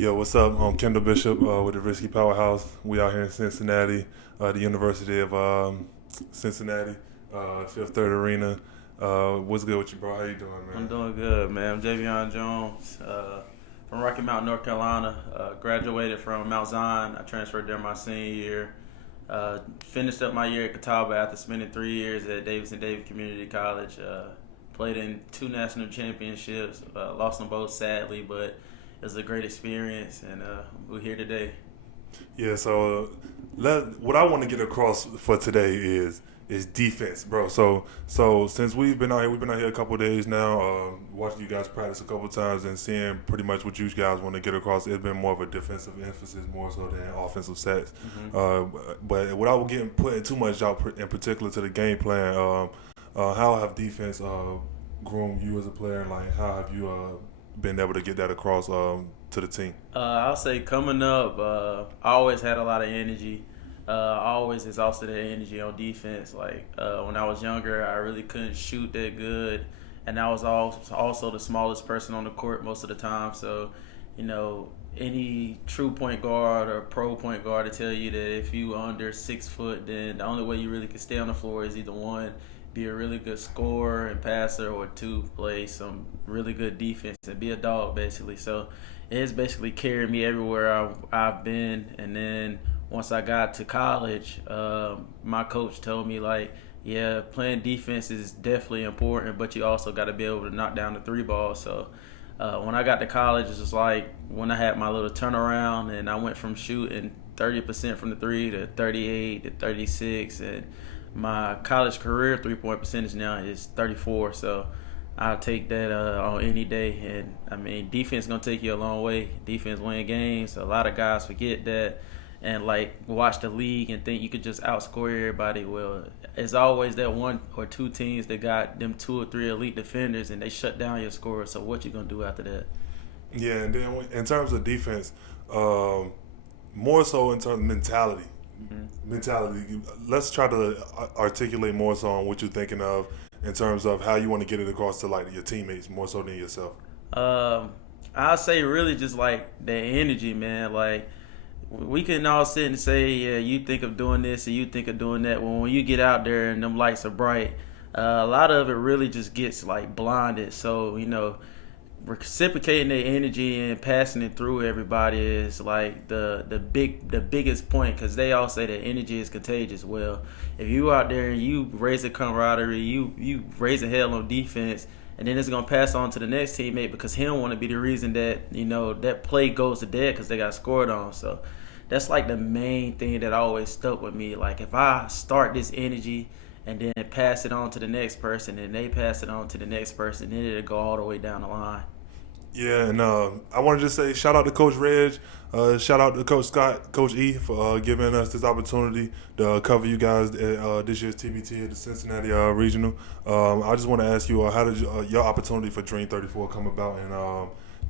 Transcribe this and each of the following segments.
Yo, what's up? I'm Kendall Bishop with the Risky Powerhouse. We out here in Cincinnati, the University of Cincinnati, Fifth Third Arena. What's good with you, bro? How you doing, I'm man? doing good, man. I'm JAVEON Jones from Rocky Mount, North Carolina. Graduated from Mount Zion. I transferred there my senior year. Finished up my year at Catawba after spending 3 years at Davis Community College. Played in 2 national championships. Lost them both sadly, but it was a great experience, and we're here today. Yeah. What I want to get across for today is defense, bro. So since we've been out here a couple of days now, watching you guys practice a couple of times and seeing pretty much what you guys want to get across. It's been more of a defensive emphasis more so than offensive sets. But without getting putting too much out in particular to the game plan, how have defense groomed you as a player? Like, how have you been able to get that across to the team? I'll say coming up, I always had a lot of energy. I always exhausted that energy on defense. Like when I was younger, I really couldn't shoot that good, and I was also the smallest person on the court most of the time. So, any true point guard or pro point guard to tell you that if you under 6 foot, then the only way you really can stay on the floor is either one, be a really good scorer and passer, or two, play some really good defense and be a dog basically. So it has basically carried me everywhere I've been. And then once I got to college, my coach told me, like, yeah, playing defense is definitely important, but you also got to be able to knock down the three ball. So when I got to college, it's just like when I had my little turnaround and I went from shooting 30% from the three to 38 to 36, and my college career 3-point percentage now is 34. So I'll take that on any day. And I mean, defense gonna take you a long way. Defense win games. A lot of guys forget that and like watch the league and think you could just outscore everybody. Well, it's always that one or two teams that got them 2 or 3 elite defenders and they shut down your score. So what you gonna do after that? Yeah, and then in terms of defense, more so in terms of mentality. Mentality. Let's try to articulate more so on what you're thinking of in terms of how you want to get it across to like your teammates more so than yourself. Um, I'll say really just like the energy, man. Like we can all sit and say, yeah, you think of doing this and you think of doing that. Well, when you get out there and them lights are bright, a lot of it really just gets like blinded. So reciprocating the energy and passing it through everybody is like the biggest point, because they all say that energy is contagious. Well, if you out there and you raise a camaraderie, you raise a hell on defense, and then it's gonna pass on to the next teammate because he don't want to be the reason that that play goes to dead because they got scored on. So that's like the main thing that always stuck with me. Like if I start this energy and then pass it on to the next person, and they pass it on to the next person, then it'll go all the way down the line. Yeah, and I wanted to say shout out to Coach Reg, shout out to Coach Scott, Coach E for giving us this opportunity to cover you guys at this year's TBT at the Cincinnati Regional. I just want to ask you, how did your opportunity for Dream34 come about, and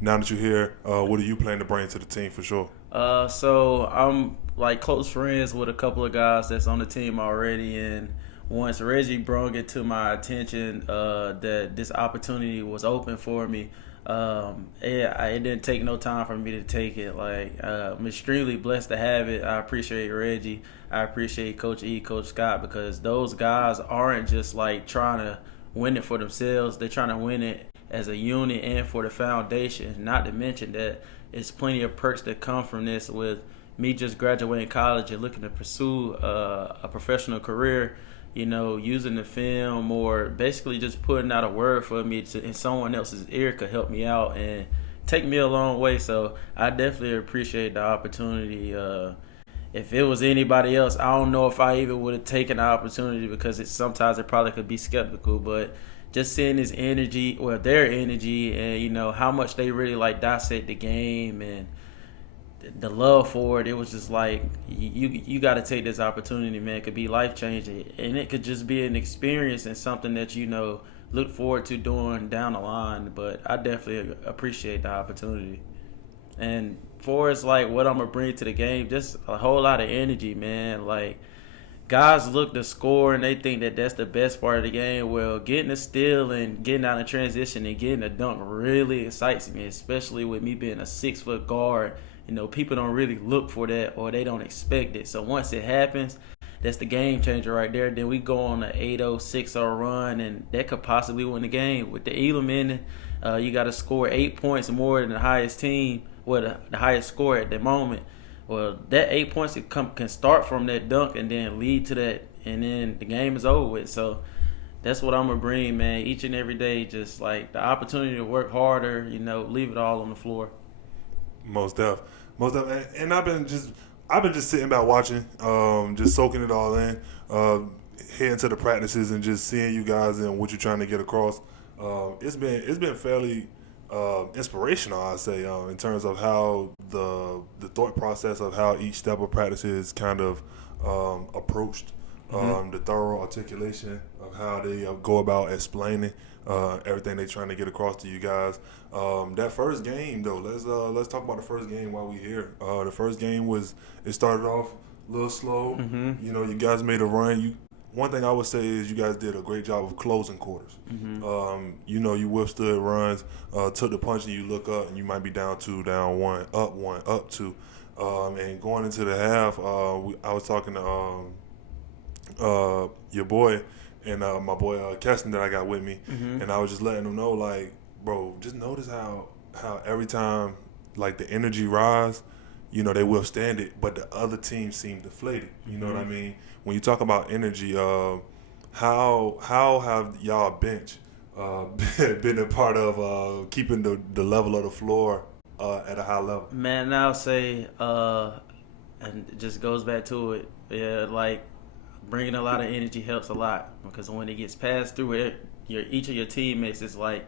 now that you're here, what do you plan to bring to the team for sure? So I'm like close friends with a couple of guys that's on the team already, and once Reggie brought it to my attention that this opportunity was open for me, it didn't take no time for me to take it. Like I'm extremely blessed to have it. I appreciate Reggie. I appreciate Coach E, Coach Scott, because those guys aren't just like trying to win it for themselves. They're trying to win it as a unit and for the foundation. Not to mention that it's plenty of perks that come from this, with me just graduating college and looking to pursue a professional career. Using the film or basically just putting out a word for me in someone else's ear could help me out and take me a long way. So I definitely appreciate the opportunity. If it was anybody else, I don't know if I even would have taken the opportunity, because sometimes it probably could be skeptical. But just seeing his energy, or their energy, and how much they really like dissect the game and the love for it, it was just like you got to take this opportunity, man. It could be life changing, and it could just be an experience and something that look forward to doing down the line. But I definitely appreciate the opportunity. And for us, like what I'm gonna bring to the game, just a whole lot of energy, man. Like guys look to score and they think that that's the best part of the game. Well, getting a steal and getting out of transition and getting a dunk really excites me, especially with me being a 6-foot guard. You know, people don't really look for that or they don't expect it. So once it happens, that's the game changer right there. Then we go on an 8-0, 6-0 run, and that could possibly win the game. With the Elam ending, you got to score 8 points more than the highest team, well, the highest score at the moment. Well, that 8 points can start from that dunk and then lead to that, and then the game is over with. So that's what I'm going to bring, man, each and every day, just like the opportunity to work harder, you know, leave it all on the floor. Most def. And I've been just sitting back watching, just soaking it all in, heading to the practices and just seeing you guys and what you're trying to get across. It's been fairly inspirational, I'd say, in terms of how the thought process of how each step of practice is kind of approached, the thorough articulation of how they go about explaining everything they're trying to get across to you guys. That first game, though, let's talk about the first game while we're here. The first game it started off a little slow. You know, you guys made a run. One thing I would say is you guys did a great job of closing quarters. You know, you withstood runs, took the punch, and you look up, and you might be down 2, down 1, up 2. And going into the half, I was talking to your boy and my boy Keston that I got with me, and I was just letting him know, like, bro, just notice how every time, like, the energy rise, you know, they withstand it, but the other team seem deflated. You know what I mean? When you talk about energy, how have y'all bench been a part of keeping the level of the floor at a high level? Man, I'll say, and it just goes back to it, yeah, like, bringing a lot of energy helps a lot, because when it gets passed through it, each of your teammates is like,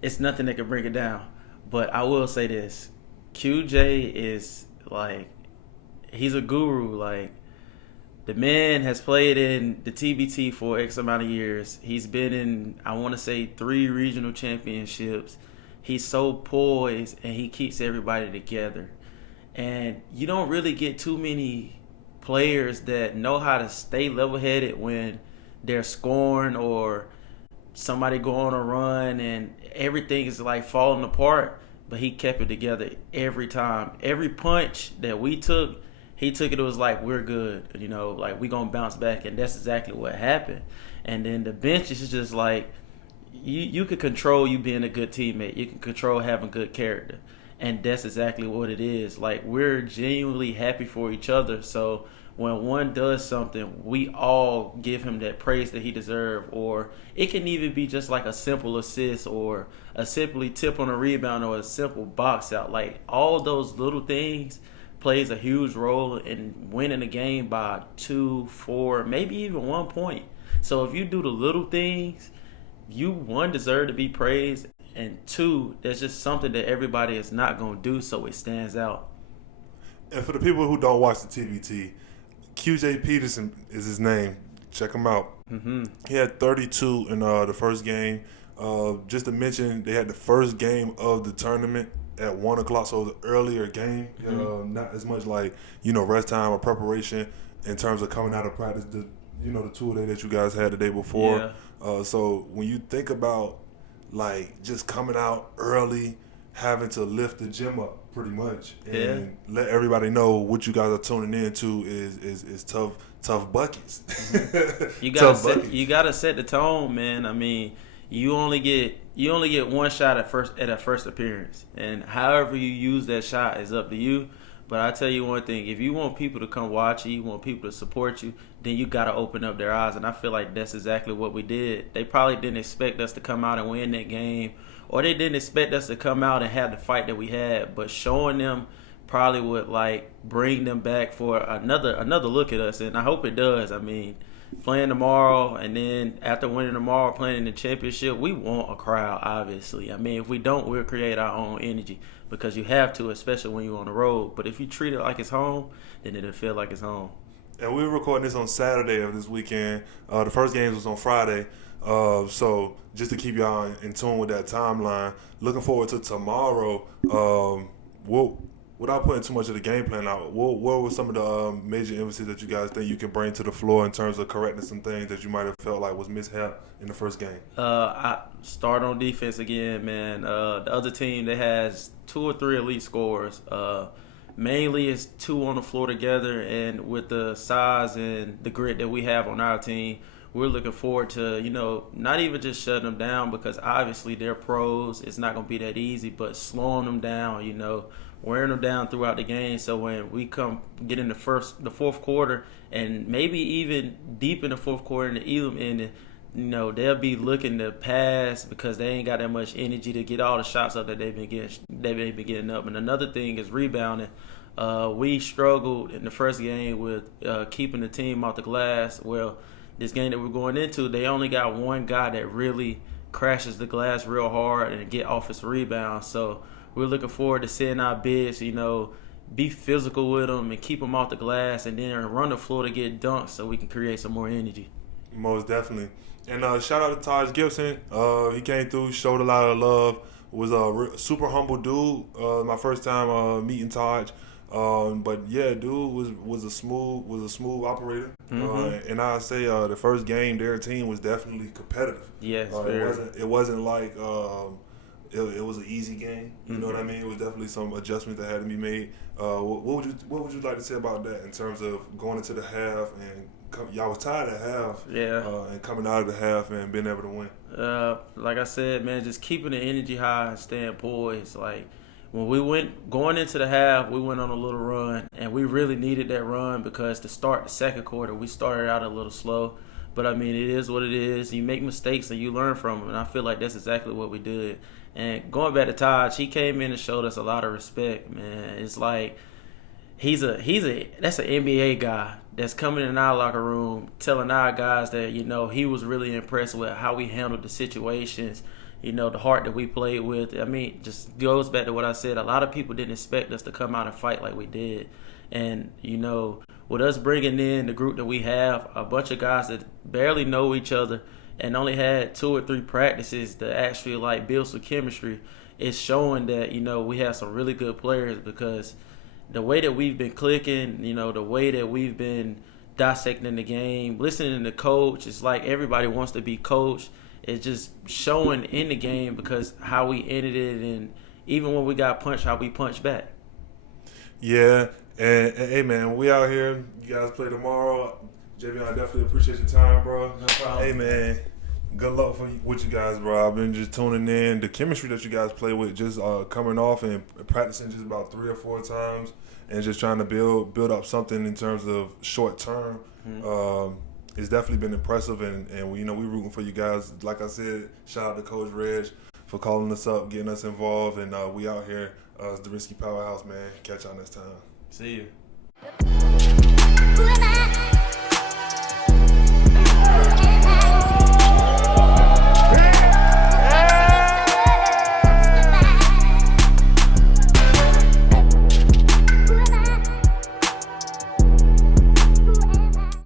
it's nothing that can bring it down. But I will say this, QJ is like, he's a guru. Like, the man has played in the TBT for X amount of years. He's been in, I want to say, 3 regional championships. He's so poised and he keeps everybody together. And you don't really get too many players that know how to stay level-headed when they're scoring or somebody go on a run and everything is like falling apart, but he kept it together every time. Every punch that we took, he took it was like, we're good, you know, like we gonna bounce back, and that's exactly what happened. And then the bench is just like, you can control you being a good teammate, you can control having good character, and that's exactly what it is. Like, we're genuinely happy for each other, so when one does something, we all give him that praise that he deserves. Or it can even be just like a simple assist or a simply tip on a rebound or a simple box out. Like, all those little things plays a huge role in winning a game by 2, 4, maybe even 1 point. So if you do the little things, you, 1, deserve to be praised, and 2, there's just something that everybody is not going to do, so it stands out. And for the people who don't watch the TBT, QJ Peterson is his name. Check him out. He had 32 in the first game. Just to mention, they had the first game of the tournament at 1 o'clock, so it was an earlier game. Not as much like, you know, rest time or preparation in terms of coming out of practice. The 2-day that you guys had the day before. So when you think about, like, just coming out early, having to lift the gym up pretty much and let everybody know what you guys are tuning into is tough buckets. You gotta set the tone, man. I mean, you only get 1 shot at a first appearance, and however you use that shot is up to you. But I tell you one thing, if you want people to come watch you, you want people to support you, then you got to open up their eyes. And I feel like that's exactly what we did. They probably didn't expect us to come out and win that game, or they didn't expect us to come out and have the fight that we had. But showing them probably would, like, bring them back for another look at us. And I hope it does. I mean, playing tomorrow, and then after winning tomorrow, playing in the championship, we want a crowd, obviously. I mean, if we don't, we'll create our own energy, because you have to, especially when you're on the road. But if you treat it like it's home, then it'll feel like it's home. And we were recording this on Saturday of this weekend. The first game was on Friday. So just to keep y'all in tune with that timeline, looking forward to tomorrow. What without putting too much of the game plan out, what were some of the major emphasis that you guys think you can bring to the floor in terms of correcting some things that you might have felt like was mishap in the first game? I start on defense again, man. The other team that has 2 or 3 elite scorers. Mainly it's 2 on the floor together, and with the size and the grit that we have on our team, we're looking forward to, not even just shutting them down, because obviously they're pros. It's not going to be that easy, but slowing them down, wearing them down throughout the game. So when we get in the fourth quarter, and maybe even deep in the fourth quarter in the Elam ending, they'll be looking to pass because they ain't got that much energy to get all the shots up that they've been getting up. And another thing is rebounding. We struggled in the first game with keeping the team off the glass. Well, this game that we're going into, they only got one guy that really crashes the glass real hard and get offensive rebounds. So we're looking forward to seeing our bigs, be physical with them and keep them off the glass, and then run the floor to get dunked so we can create some more energy. Most definitely. And shout out to Taj Gibson. He came through, showed a lot of love. Was a super humble dude. My first time meeting Taj. But yeah, dude was a smooth operator. And I say the first game, their team was definitely competitive. Yes, it wasn't like it was an easy game. You know what I mean? It was definitely some adjustments that had to be made. What would you like to say about that in terms of going into the half and y'all was tied at half, and coming out of the half and being able to win? Like I said, man, just keeping the energy high and staying poised. Like when going into the half, we went on a little run, and we really needed that run because to start the second quarter, we started out a little slow. But I mean, it is what it is. You make mistakes and you learn from them, and I feel like that's exactly what we did. And going back to Taj, he came in and showed us a lot of respect, man. It's like that's an NBA guy that's coming in our locker room telling our guys that, he was really impressed with how we handled the situations, the heart that we played with. I mean, just goes back to what I said. A lot of people didn't expect us to come out and fight like we did. And, with us bringing in the group that we have, a bunch of guys that barely know each other and only had 2 or 3 practices to actually build some chemistry, it's showing that, we have some really good players, because the way that we've been clicking, the way that we've been dissecting the game, listening to coach, it's like everybody wants to be coached. It's just showing in the game because how we ended it, and even when we got punched, how we punched back. Yeah, and hey, man, we out here. You guys play tomorrow. JAVEON, I definitely appreciate your time, bro. No problem. Hey, man, good luck with you guys, bro. I've been just tuning in. The chemistry that you guys play with, just coming off and practicing just about 3 or 4 times, and just trying to build up something in terms of short term. It's definitely been impressive, and we we rooting for you guys. Like I said, shout out to Coach Reg for calling us up, getting us involved, and we out here. It's the Risky Powerhouse, man. Catch y'all next time. See you.